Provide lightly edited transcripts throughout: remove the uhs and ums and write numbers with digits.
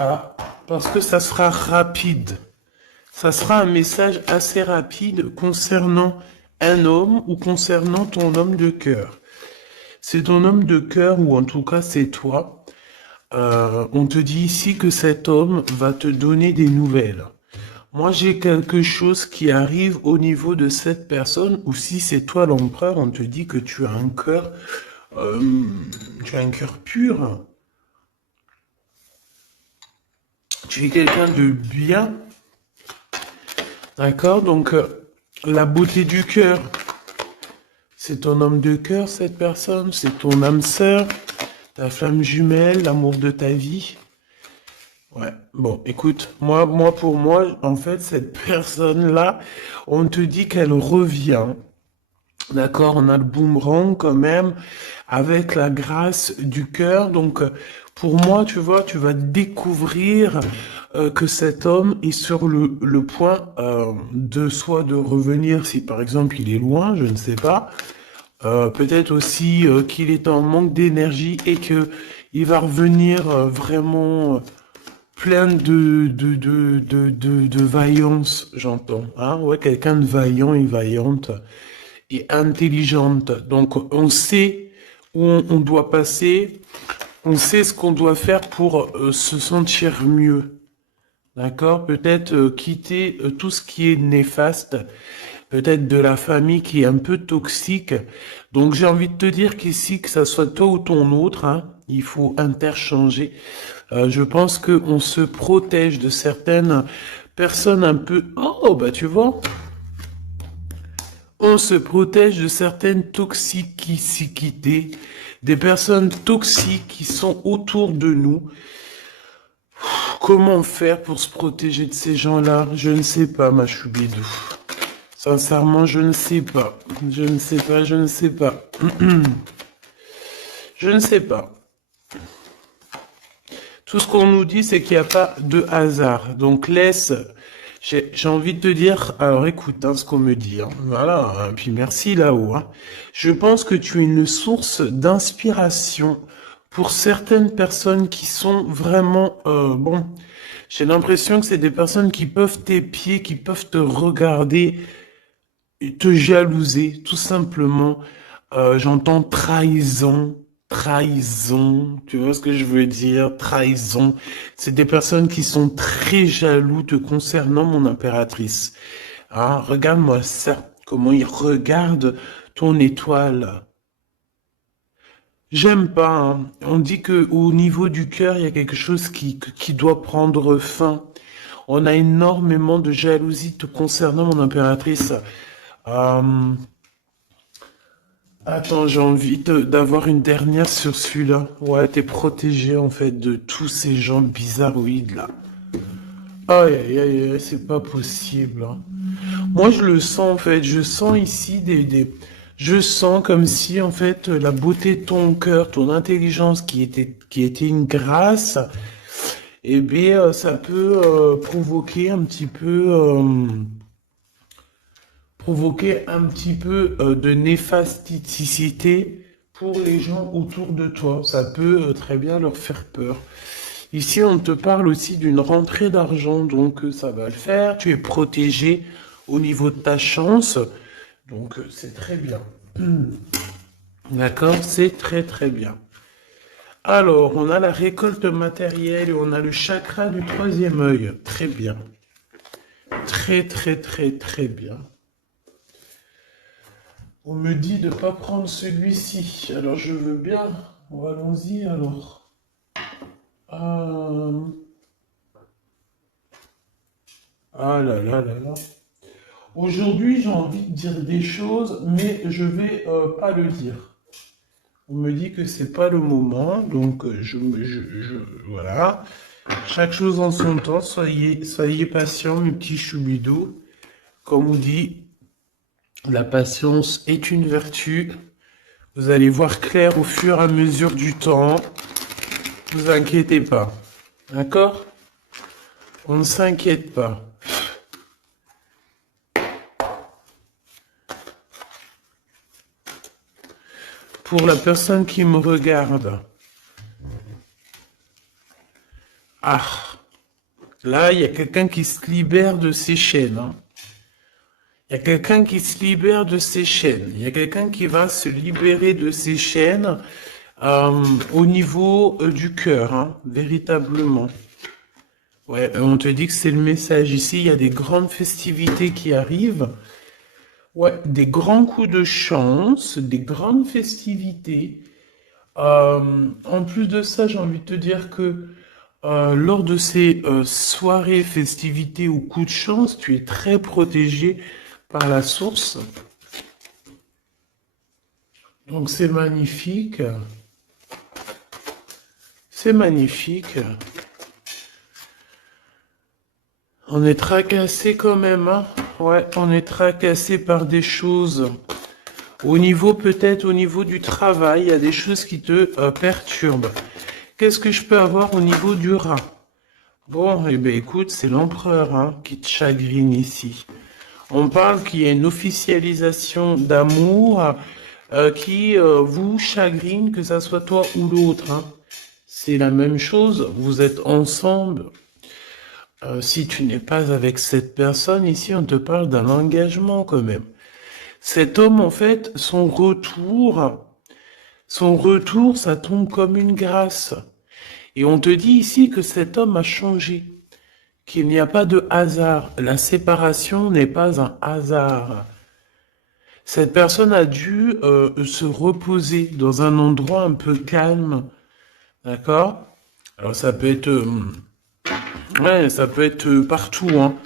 Ah, parce que ça sera rapide. Ça sera un message assez rapide concernant un homme ou concernant ton homme de cœur. C'est ton homme de cœur ou en tout cas c'est toi. On te dit ici que cet homme va te donner des nouvelles. Moi, j'ai quelque chose qui arrive au niveau de cette personne, ou si c'est toi l'empereur, on te dit que euh, tu as un cœur pur, tu es quelqu'un de bien, d'accord? Donc, la beauté du cœur, c'est ton homme de cœur, cette personne, c'est ton âme sœur, ta flamme jumelle, l'amour de ta vie. Ouais, bon, écoute, pour moi, en fait, cette personne-là, on te dit qu'elle revient. D'accord, on a le boomerang quand même avec la grâce du cœur. Donc, pour moi, tu vois, tu vas découvrir que cet homme est sur le point de soit de revenir, si par exemple il est loin, je ne sais pas. Peut-être aussi qu'il est en manque d'énergie et que il va revenir vraiment plein de vaillance, j'entends. Hein, ouais, quelqu'un de vaillant et vaillante et intelligente. Donc, on sait où on doit passer, on sait ce qu'on doit faire pour se sentir mieux. D'accord? Peut-être quitter tout ce qui est néfaste, peut-être de la famille qui est un peu toxique. Donc, j'ai envie de te dire qu'ici, que ça soit toi ou ton autre, hein, il faut interchanger. Je pense qu'on se protège de certaines personnes un peu... Oh, bah tu vois, on se protège de certaines toxicités, des personnes toxiques qui sont autour de nous. Comment faire pour se protéger de ces gens-là? Je ne sais pas, ma choubidou. Sincèrement, je ne sais pas. Je ne sais pas, je ne sais pas. Je ne sais pas. Tout ce qu'on nous dit, c'est qu'il n'y a pas de hasard. Donc laisse, j'ai envie de te dire, alors écoute hein, ce qu'on me dit. Hein. Voilà, hein, puis merci là-haut. Hein. Je pense que tu es une source d'inspiration pour certaines personnes qui sont vraiment, bon, j'ai l'impression que c'est des personnes qui peuvent t'épier, qui peuvent te regarder, et te jalouser, tout simplement. J'entends trahison, trahison, tu vois ce que je veux dire, trahison. C'est des personnes qui sont très jaloux te concernant, mon impératrice. Ah, regarde-moi ça, comment ils regardent ton étoile. J'aime pas, hein. On dit que au niveau du cœur, il y a quelque chose qui doit prendre fin. On a énormément de jalousie te concernant, mon impératrice. Euh, Attends, j'ai envie d'avoir une dernière sur celui-là. Ouais, t'es protégé en fait de tous ces gens bizarroïdes là. Aïe, aïe, aïe, aïe, c'est pas possible. Hein. Moi, je le sens en fait. Je sens ici je sens comme si en fait la beauté de ton cœur, ton intelligence qui était une grâce, eh bien, ça peut provoquer un petit peu. Provoquer un petit peu de néfasticité pour les gens autour de toi. Ça peut très bien leur faire peur. Ici, on te parle aussi d'une rentrée d'argent, donc ça va le faire. Tu es protégé au niveau de ta chance, donc c'est très bien. D'accord? C'est très très bien. Alors, on a la récolte matérielle et on a le chakra du troisième œil. Très bien. Très très très très bien. On me dit de ne pas prendre celui-ci. Alors je veux bien. Allons-y alors. Euh, Ah là là là là. Aujourd'hui, j'ai envie de dire des choses, mais je vais pas le dire. On me dit que c'est pas le moment, donc voilà. Chaque chose en son temps. Soyez patients, mes petits choubidous. Comme on dit, la patience est une vertu. Vous allez voir clair au fur et à mesure du temps. Vous inquiétez pas. D'accord? On ne s'inquiète pas. Pour la personne qui me regarde. Ah, là, il y a quelqu'un qui se libère de ses chaînes, hein. Il y a quelqu'un qui se libère de ses chaînes. Il y a quelqu'un qui va se libérer de ses chaînes au niveau du cœur, hein, véritablement. Ouais, on te dit que c'est le message ici. Il y a des grandes festivités qui arrivent. Ouais, des grands coups de chance, des grandes festivités. En plus de ça, j'ai envie de te dire que lors de ces soirées, festivités ou coups de chance, tu es très protégé par la source. Donc c'est magnifique. C'est magnifique. On est tracassé quand même, hein. Ouais, on est tracassé par des choses. Au niveau, peut-être au niveau du travail, il y a des choses qui te perturbent. Qu'est-ce que je peux avoir au niveau du rat? Bon, eh ben écoute, c'est l'empereur hein, qui te chagrine ici. On parle qu'il y a une officialisation d'amour qui vous chagrine, que ça soit toi ou l'autre, hein. C'est la même chose, vous êtes ensemble. Si tu n'es pas avec cette personne, ici on te parle d'un engagement quand même. Cet homme, en fait, son retour, ça tombe comme une grâce. Et on te dit ici que cet homme a changé, qu'il n'y a pas de hasard. La séparation n'est pas un hasard. Cette personne a dû se reposer dans un endroit un peu calme, d'accord? Alors ça peut être, ouais, ça peut être partout, hein.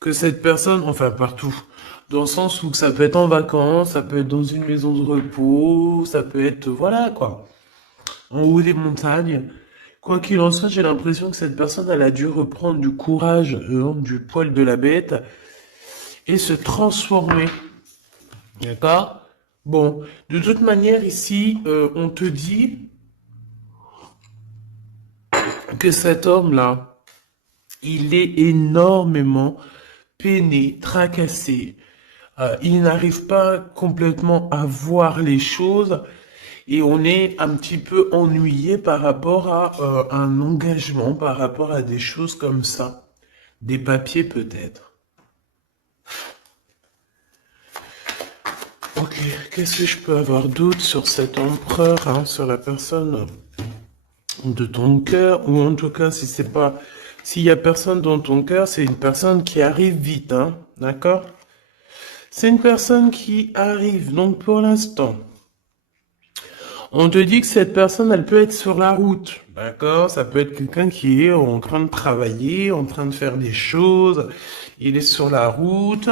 Que cette personne, enfin partout, dans le sens où ça peut être en vacances, ça peut être dans une maison de repos, ça peut être, voilà quoi, en haut des montagnes. Quoi qu'il en soit, j'ai l'impression que cette personne, elle a dû reprendre du courage, du poil de la bête, et se transformer. D'accord? Bon, de toute manière, ici, on te dit que cet homme-là, il est énormément peiné, tracassé. Il n'arrive pas complètement à voir les choses et on est un petit peu ennuyé par rapport à un engagement, par rapport à des choses comme ça. Des papiers peut-être. Ok, qu'est-ce que je peux avoir d'autre sur cet empereur, hein, sur la personne de ton cœur, ou en tout cas, si c'est pas, s'il y a personne dans ton cœur, c'est une personne qui arrive vite, hein, d'accord? C'est une personne qui arrive, donc pour l'instant, on te dit que cette personne, elle peut être sur la route, d'accord? Ça peut être quelqu'un qui est en train de travailler, en train de faire des choses, il est sur la route,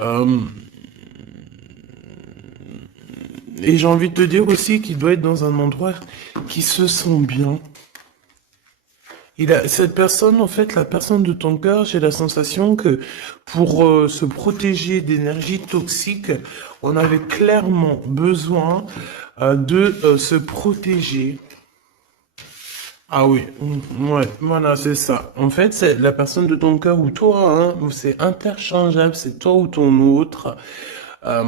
euh, et j'ai envie de te dire aussi qu'il doit être dans un endroit qui se sent bien. Cette personne, en fait, la personne de ton cœur, j'ai la sensation que pour se protéger d'énergie toxique, on avait clairement besoin de se protéger. Ah oui, ouais, voilà, c'est ça. En fait, c'est la personne de ton cœur ou toi, hein, c'est interchangeable, c'est toi ou ton autre. Euh,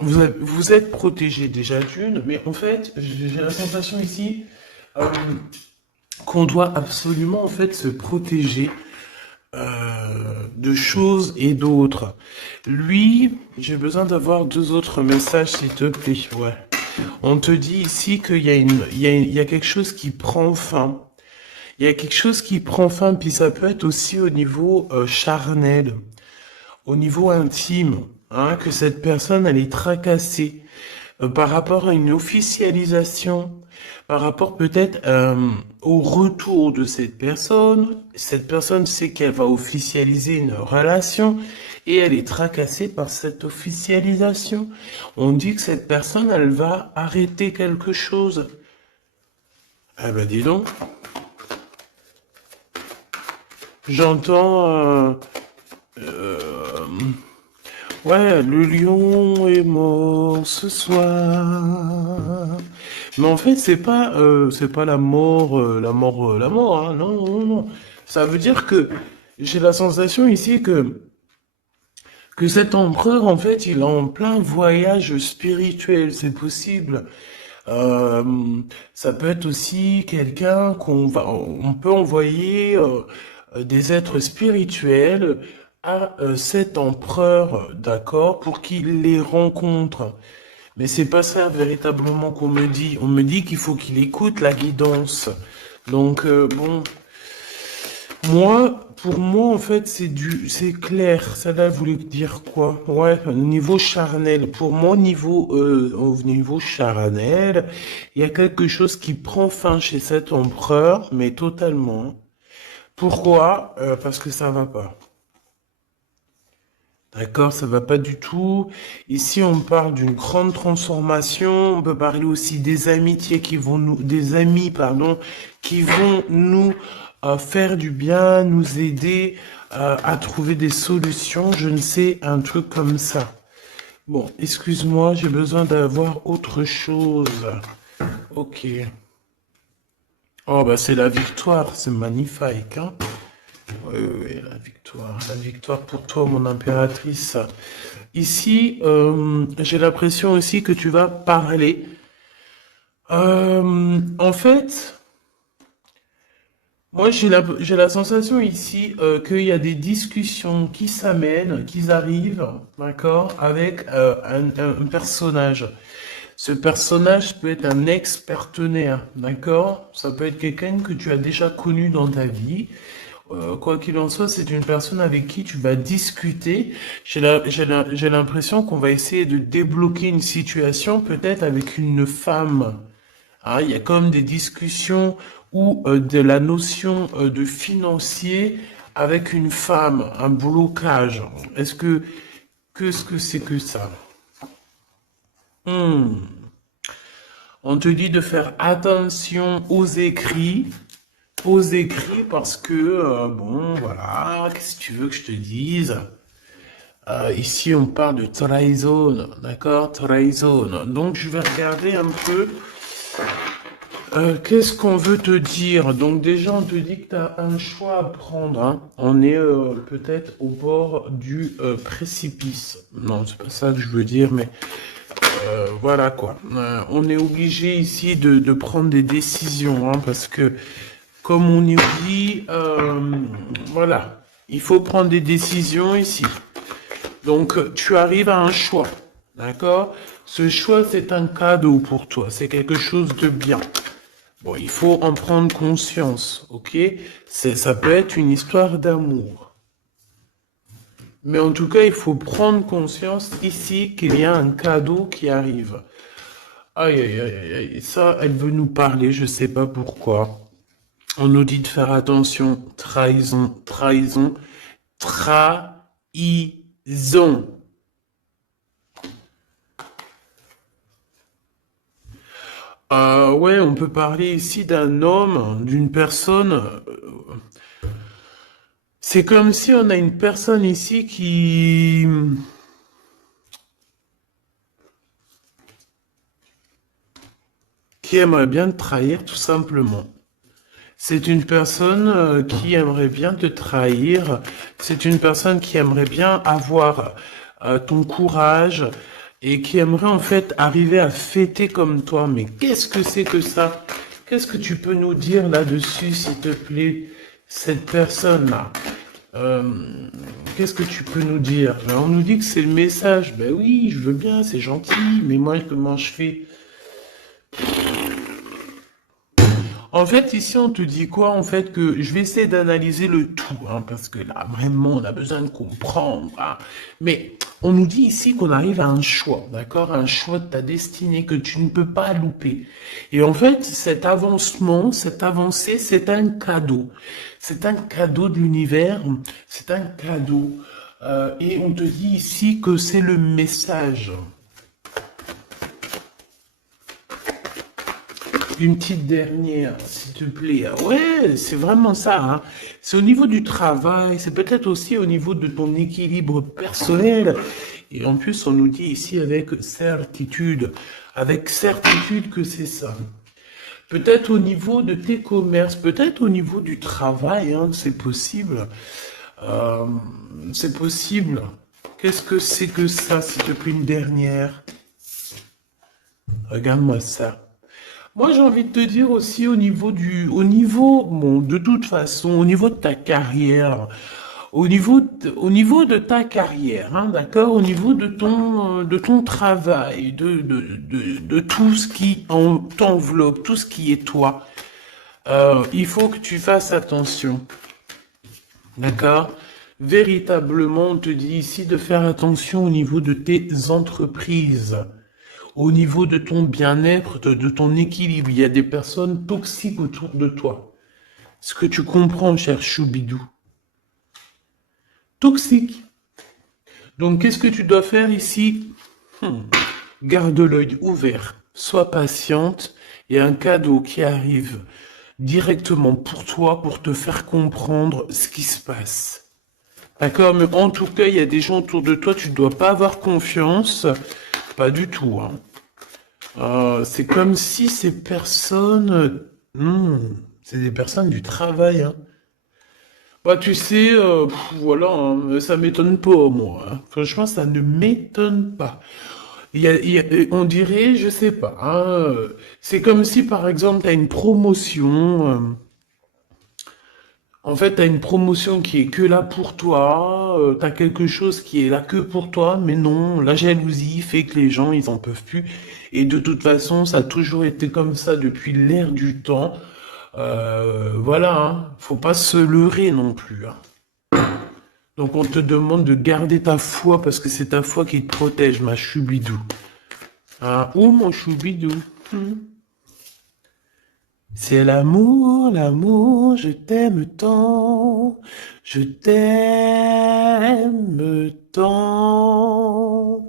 vous êtes protégé déjà d'une, mais en fait, j'ai la sensation ici euh, qu'on doit absolument en fait se protéger de choses et d'autres. Lui, j'ai besoin d'avoir deux autres messages, s'il te plaît. Ouais. On te dit ici qu'il y a il y a quelque chose qui prend fin. Il y a quelque chose qui prend fin, puis ça peut être aussi au niveau charnel, au niveau intime, hein, que cette personne, elle est tracassée par rapport à une officialisation, par rapport peut-être au retour de cette personne. Cette personne sait qu'elle va officialiser une relation et elle est tracassée par cette officialisation. On dit que cette personne, elle va arrêter quelque chose. Ah ben dis donc, j'entends... ouais, le lion est mort ce soir. Mais en fait, c'est pas la mort, hein. Non, non, non. Ça veut dire que j'ai la sensation ici que cet empereur, en fait, il est en plein voyage spirituel. C'est possible. Euh, Ça peut être aussi quelqu'un on peut envoyer des êtres spirituels à cet empereur, d'accord, pour qu'il les rencontre. Mais c'est pas ça véritablement qu'on me dit. On me dit qu'il faut qu'il écoute la guidance. Donc bon, pour moi en fait c'est clair. Ça là voulait dire quoi? Ouais, au niveau charnel. Pour moi au niveau charnel, il y a quelque chose qui prend fin chez cet empereur, mais totalement. Pourquoi? Parce que ça va pas. D'accord, ça va pas du tout. Ici, on parle d'une grande transformation. On peut parler aussi des amitiés des amis, pardon, qui vont nous faire du bien, nous aider à trouver des solutions. Je ne sais, un truc comme ça. Bon, excuse-moi, j'ai besoin d'avoir autre chose. Ok. Oh, bah, c'est la victoire. C'est magnifique, hein. Oui, oui, oui, la victoire pour toi, mon impératrice. Ici, j'ai l'impression aussi que tu vas parler. En fait, moi j'ai la sensation ici qu'il y a des discussions qui s'amènent, qui arrivent, d'accord, avec un personnage. Ce personnage peut être un ex-partenaire, d'accord? Ça peut être quelqu'un que tu as déjà connu dans ta vie. Quoi qu'il en soit, c'est une personne avec qui tu vas discuter. J'ai l'impression qu'on va essayer de débloquer une situation, peut-être avec une femme. Hein, il y a comme des discussions ou de la notion de financier avec une femme, un blocage. Qu'est-ce que c'est que ça? Hmm. On te dit de faire attention aux écrits parce que, bon, voilà, qu'est-ce que tu veux que je te dise? Ici, on parle de trahison, d'accord? Trahison. Donc, je vais regarder un peu, qu'est-ce qu'on veut te dire? Donc, déjà, on te dit que tu as un choix à prendre, hein. On est peut-être au bord du précipice. Non, c'est pas ça que je veux dire, mais voilà quoi. On est obligé ici de prendre des décisions, hein, parce que comme on y dit, voilà, il faut prendre des décisions ici. Donc tu arrives à un choix, d'accord? Ce choix c'est un cadeau pour toi, c'est quelque chose de bien. Bon, il faut en prendre conscience, ok? Ça peut être une histoire d'amour. Mais en tout cas, il faut prendre conscience ici qu'il y a un cadeau qui arrive. Aïe, aïe, aïe, aïe, aïe. Ça, elle veut nous parler, je sais pas pourquoi. On nous dit de faire attention. Trahison, trahison, trahison. Ouais, on peut parler ici d'un homme, d'une personne. C'est comme si on a une personne ici qui aimerait bien te trahir tout simplement. C'est une personne qui aimerait bien te trahir. C'est une personne qui aimerait bien avoir ton courage et qui aimerait en fait arriver à fêter comme toi. Mais qu'est-ce que c'est que ça? Qu'est-ce que tu peux nous dire là-dessus, s'il te plaît, cette personne-là? Qu'est-ce que tu peux nous dire? Ben, on nous dit que c'est le message. Ben oui, je veux bien, c'est gentil, mais moi, comment je fais? En fait, ici, on te dit quoi? En fait, que je vais essayer d'analyser le tout, hein, parce que là, vraiment, on a besoin de comprendre, hein. Mais on nous dit ici qu'on arrive à un choix, d'accord? Un choix de ta destinée que tu ne peux pas louper. Et en fait, cet avancement, cette avancée, c'est un cadeau. C'est un cadeau de l'univers, c'est un cadeau. Et on te dit ici que c'est le message. Une petite dernière, s'il te plaît. Ah ouais, c'est vraiment ça, hein. C'est au niveau du travail, c'est peut-être aussi au niveau de ton équilibre personnel. Et en plus, on nous dit ici avec certitude que c'est ça. Peut-être au niveau de tes commerces, peut-être au niveau du travail, hein, c'est possible. Euh, c'est possible. Qu'est-ce que c'est que ça, s'il te plaît, une dernière? Regarde-moi ça. Moi, j'ai envie de te dire aussi bon, de toute façon, au niveau de ta carrière, au niveau de ta carrière, hein, d'accord, au niveau de ton travail, de tout ce qui t'enveloppe, tout ce qui est toi, il faut que tu fasses attention, d'accord? Véritablement, on te dit ici de faire attention au niveau de tes entreprises. Au niveau de ton bien-être, de ton équilibre, il y a des personnes toxiques autour de toi. Ce que tu comprends, cher Choubidou. Toxique. Donc, qu'est-ce que tu dois faire ici? Garde l'œil ouvert. Sois patiente. Il y a un cadeau qui arrive directement pour toi pour te faire comprendre ce qui se passe. D'accord? Mais en tout cas, il y a des gens autour de toi, tu ne dois pas avoir confiance. Pas du tout, hein. C'est comme si ces personnes, c'est des personnes du travail, hein. Bah, tu sais, voilà, hein, ça m'étonne pas, moi, hein. Franchement, ça ne m'étonne pas. On dirait, je sais pas, hein, c'est comme si, par exemple, tu as une promotion, en fait, tu as une promotion qui est que là pour toi, tu as quelque chose qui est là que pour toi, mais non, la jalousie fait que les gens, ils en peuvent plus. Et de toute façon, ça a toujours été comme ça depuis l'ère du temps. Voilà, hein, faut pas se leurrer non plus, hein. Donc on te demande de garder ta foi parce que c'est ta foi qui te protège, ma choubidou. Hein, ou mon choubidou. C'est l'amour, l'amour, je t'aime tant, je t'aime tant.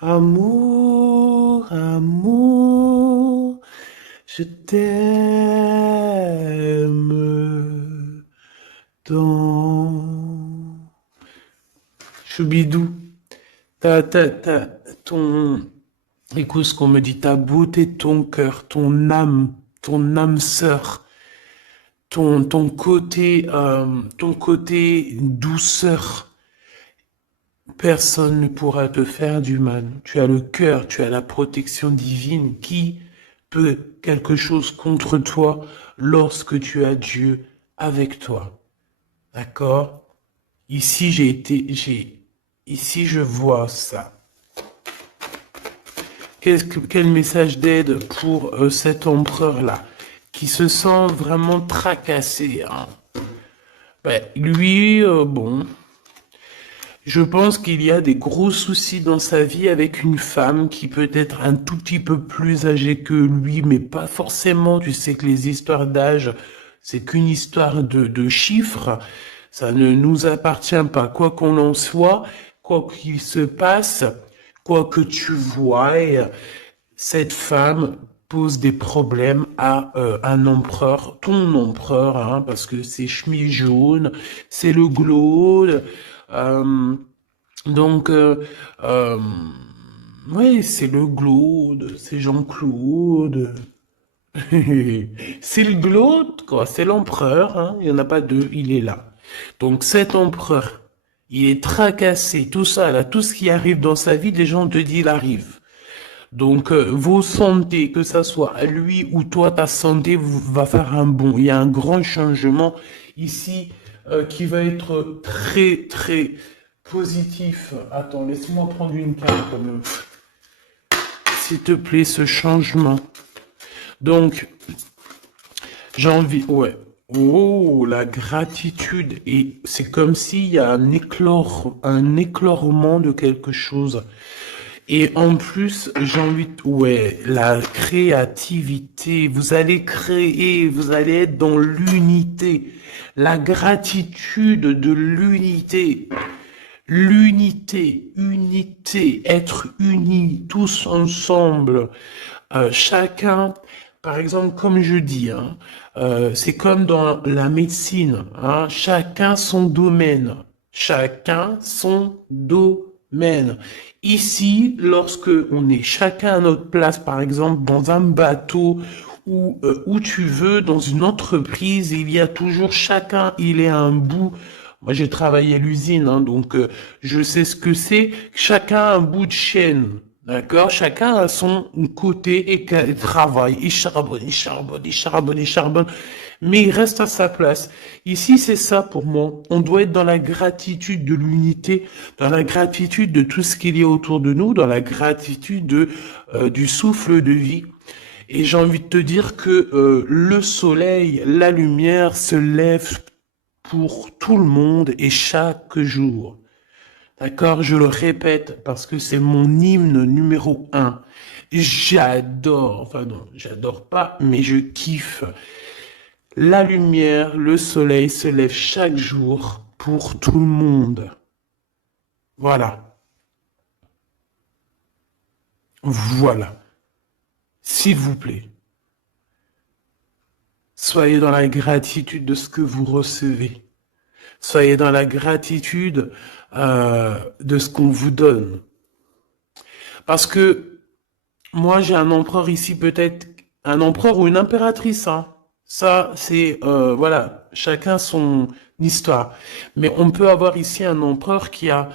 Amour, amour, je t'aime tant. Choubidou, ton, écoute ce qu'on me dit, ta beauté, ton cœur, ton âme sœur, ton côté douceur, personne ne pourra te faire du mal. Tu as le cœur, tu as la protection divine qui peut quelque chose contre toi lorsque tu as Dieu avec toi. D'accord? Ici je vois ça. Quel message d'aide pour cet empereur-là, qui se sent vraiment tracassé, hein. Ben, lui, bon, je pense qu'il y a des gros soucis dans sa vie avec une femme qui peut être un tout petit peu plus âgée que lui, mais pas forcément. Tu sais que les histoires d'âge, c'est qu'une histoire de chiffres. Ça ne nous appartient pas. Quoi qu'on en soit, quoi qu'il se passe, quoi que tu vois, cette femme pose des problèmes à un empereur, ton empereur, hein, parce que c'est chemise jaune, c'est le glaude, euh, donc, ouais, c'est le glaude, c'est Jean-Claude, c'est le glaude, quoi, c'est l'empereur, hein, il n'y en a pas deux, il est là. Donc cet empereur, il est tracassé, tout ça, là, tout ce qui arrive dans sa vie, les gens te disent, il arrive. Donc, vos santé, que ça soit à lui ou toi, ta santé va faire un bond. Il y a un grand changement ici qui va être très, très positif. Attends, laisse-moi prendre une carte quand même. S'il te plaît, ce changement. Donc, j'ai envie, ouais. Oh, la gratitude. Et c'est comme s'il y a un éclorement de quelque chose. Et en plus, j'ai envie de... Ouais, la créativité. Vous allez créer, vous allez être dans l'unité. La gratitude de l'unité. L'unité, unité, être unis, tous ensemble. Chacun, par exemple, comme je dis, hein, c'est comme dans la médecine, hein, chacun son domaine. Chacun son domaine. Ici, lorsque on est chacun à notre place, par exemple, dans un bateau où tu veux, dans une entreprise, il y a toujours chacun, il est à un bout. Moi, j'ai travaillé à l'usine, hein, donc je sais ce que c'est. Chacun a un bout de chaîne, d'accord? Chacun a son côté et travaille, il charbonne, il charbonne, il charbonne, il charbonne, mais il reste à sa place. Ici, c'est ça pour moi. On doit être dans la gratitude de l'unité, dans la gratitude de tout ce qu'il y a autour de nous, dans la gratitude du souffle de vie. Et j'ai envie de te dire que le soleil, la lumière se lève pour tout le monde et chaque jour. D'accord? Je le répète parce que c'est mon hymne numéro un. J'adore, enfin non, j'adore pas, mais je kiffe. La lumière, le soleil se lève chaque jour pour tout le monde. Voilà. Voilà. S'il vous plaît. Soyez dans la gratitude de ce que vous recevez. Soyez dans la gratitude de ce qu'on vous donne. Parce que moi, j'ai un empereur ici, peut-être un empereur ou une impératrice. Hein. Ça, c'est voilà, chacun son histoire. Mais on peut avoir ici un empereur qui a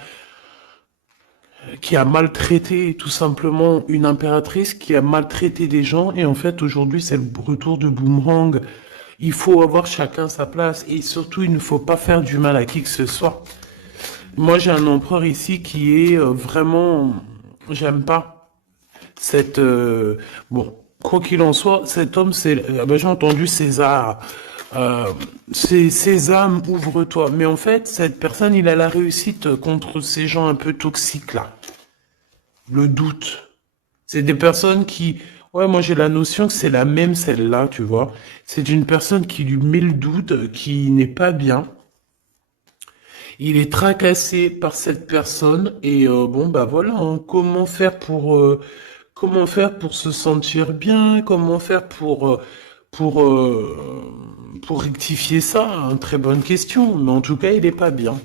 maltraité tout simplement une impératrice, qui a maltraité des gens. Et en fait, aujourd'hui, c'est le retour de boomerang. Il faut avoir chacun sa place et surtout, il ne faut pas faire du mal à qui que ce soit. Moi, j'ai un empereur ici qui est vraiment... J'aime pas cette... bon, quoi qu'il en soit, cet homme, c'est... j'ai entendu César. C'est Sésame, ouvre-toi. Mais en fait, cette personne, il a la réussite contre ces gens un peu toxiques, là. Le doute. C'est des personnes qui... Ouais, moi j'ai la notion que c'est la même celle-là, tu vois. C'est une personne qui lui met le doute, qui n'est pas bien. Il est tracassé par cette personne et bon bah voilà, hein, comment faire pour se sentir bien, comment faire pour pour rectifier ça, hein, très bonne question, mais en tout cas il est pas bien.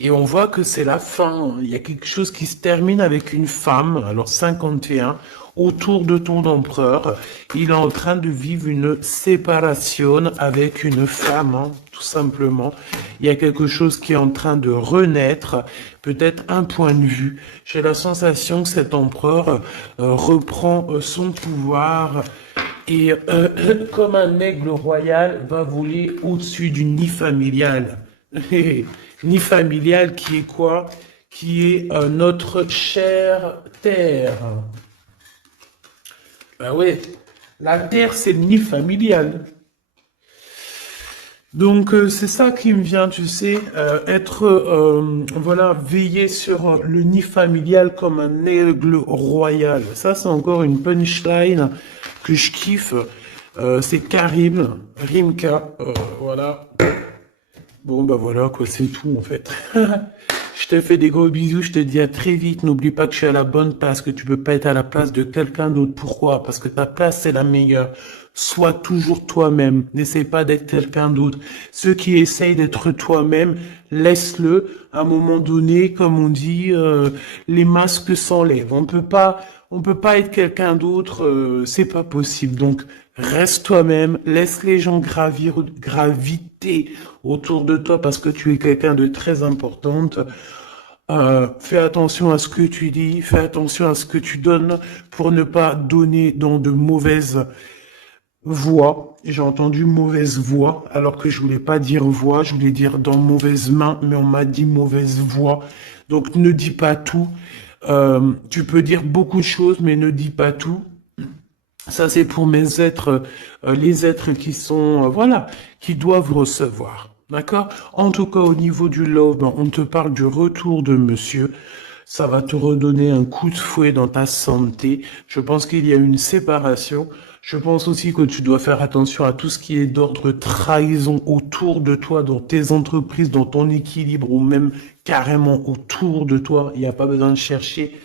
Et on voit que c'est la fin. Il y a quelque chose qui se termine avec une femme, alors 51, autour de ton empereur. Il est en train de vivre une séparation avec une femme, hein, tout simplement. Il y a quelque chose qui est en train de renaître, peut-être un point de vue. J'ai la sensation que cet empereur reprend son pouvoir et comme un aigle royal va voler au-dessus du nid familial. Nid familial qui est quoi? Qui est notre chère terre. Ben ouais, la terre c'est le nid familial. Donc c'est ça qui me vient, tu sais, être, voilà, veiller sur le nid familial comme un aigle royal. Ça c'est encore une punchline que je kiffe. C'est Karim, Rimka, voilà. Bon, bah voilà, quoi, c'est tout, en fait. Je te fais des gros bisous, je te dis à très vite. N'oublie pas que je suis à la bonne place, que tu peux pas être à la place de quelqu'un d'autre. Pourquoi? Parce que ta place, c'est la meilleure. Sois toujours toi-même. N'essaie pas d'être quelqu'un d'autre. Ceux qui essayent d'être toi-même, laisse-le. À un moment donné, comme on dit, les masques s'enlèvent. On peut pas être quelqu'un d'autre, c'est pas possible. Donc, reste toi-même, laisse les gens graviter autour de toi parce que tu es quelqu'un de très importante. Fais attention à ce que tu dis, fais attention à ce que tu donnes pour ne pas donner dans de mauvaises voix. J'ai entendu mauvaise voix alors que je voulais pas dire voix, je voulais dire dans mauvaise main, mais on m'a dit mauvaise voix. Donc ne dis pas tout. Tu peux dire beaucoup de choses, mais ne dis pas tout. Ça, c'est pour mes êtres, les êtres qui sont, voilà, qui doivent recevoir. D'accord? En tout cas, au niveau du love, ben, on te parle du retour de monsieur. Ça va te redonner un coup de fouet dans ta santé. Je pense qu'il y a une séparation. Je pense aussi que tu dois faire attention à tout ce qui est d'ordre trahison autour de toi, dans tes entreprises, dans ton équilibre ou même carrément autour de toi. Il n'y a pas besoin de chercher.